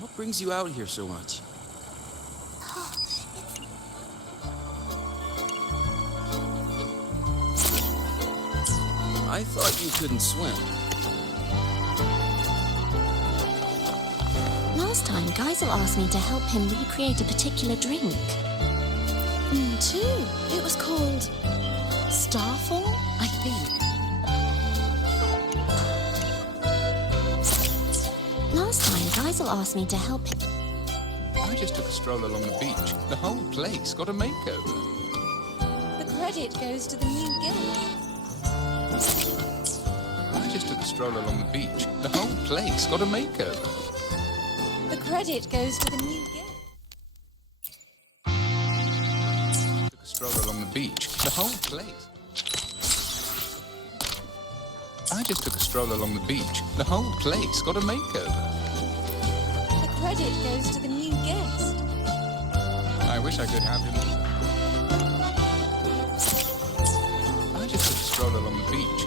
What brings you out here so much? I thought you couldn't swim. Last time, Geisel asked me to help him recreate a particular drink. Me too. It was called Starfall, I think. Last time, Geisel asked me to help him. I just took a stroll along the beach. The whole place got a makeover. The credit goes to the new guest. I just took a stroll along the beach. The whole place got a makeover. The credit goes to the new guest. Took a stroll along the beach. The whole place. I just took a stroll along the beach. The whole place got a makeover. The credit goes to the new guest. I wish I could have him. I just took a stroll along the beach.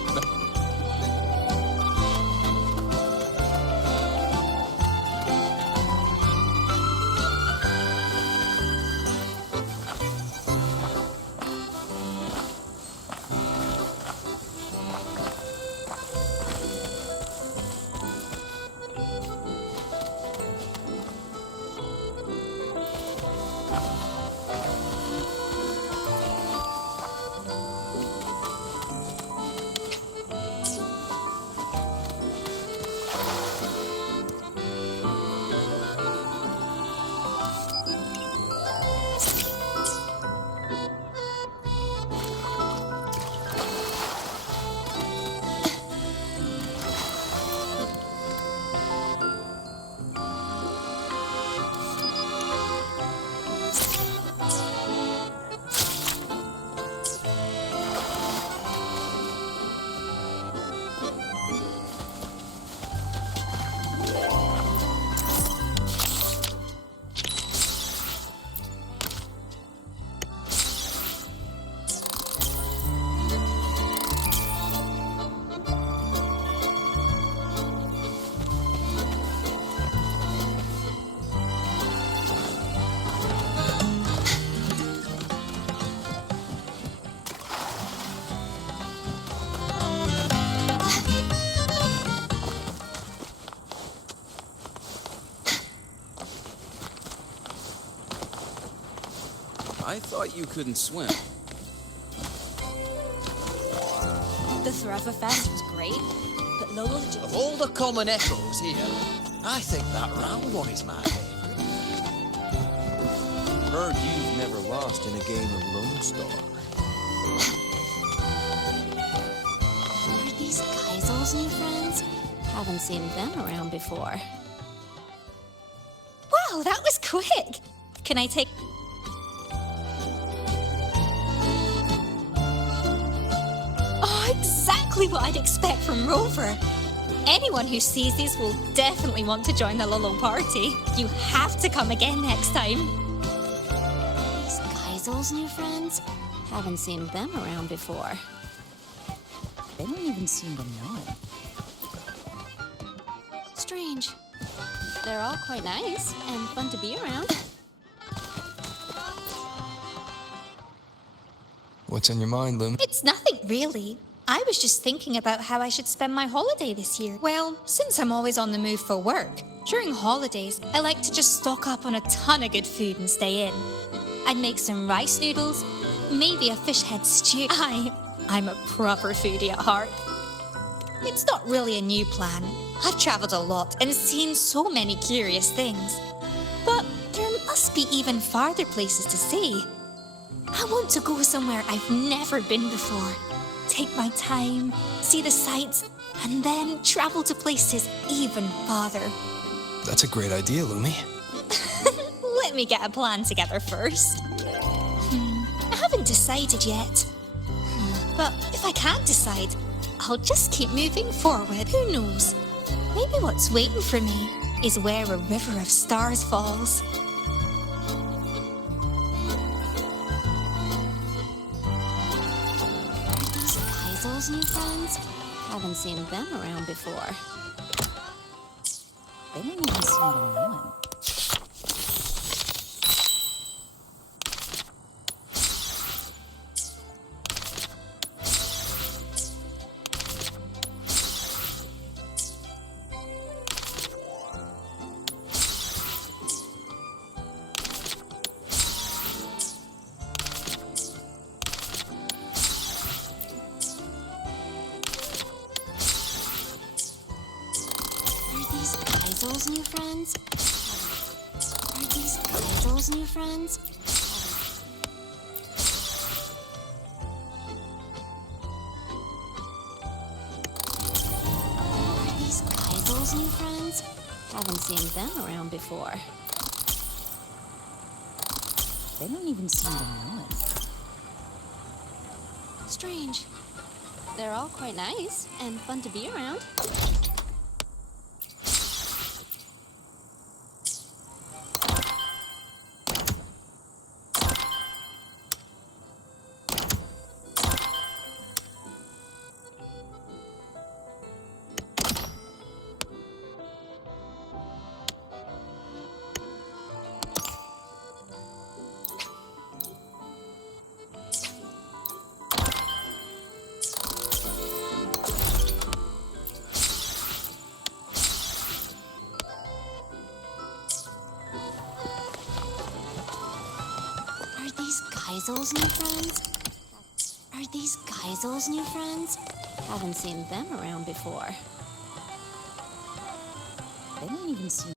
I thought you couldn't swim. The Thrufferfest was great, but Lowell just... Of all the common echoes here, I think that round one is my favourite. Heard you've never lost in a game of Lone Star. Are these Geisel's new friends? Haven't seen them around before. Wow, that was quick! Can I take... Oh, exactly what I'd expect from Rover. Anyone who sees these will definitely want to join the Lolo party. You have to come again next time. These Geisel's new friends? Haven't seen them around before. They don't even seem to know it. Strange. They're all quite nice and fun to be around. What's on your mind, Loom? It's nothing really. I was just thinking about how I should spend my holiday this year. Well, since I'm always on the move for work, during holidays, I like to just stock up on a ton of good food and stay in. I'd make some rice noodles, maybe a fish head stew. I'm a proper foodie at heart. It's not really a new plan. I've traveled a lot and seen so many curious things. But there must be even farther places to see. I want to go somewhere I've never been before. Take my time, see the sights, and then travel to places even farther. That's a great idea, Lumi. Let me get a plan together first. I haven't decided yet. But if I can't decide, I'll just keep moving forward. Who knows? Maybe what's waiting for me is where a river of stars falls. These Geisel's new friends? Haven't seen them around before. They don't even seem to know him. Geisel's new friends? Are these Geisel's new friends? Are these Geisel's new friends? Haven't seen them around before. They don't even seem to know it. Strange. They're all quite nice and fun to be around. Geisel's new friends? Are these Geisel's new friends? Haven't seen them around before. They don't even seem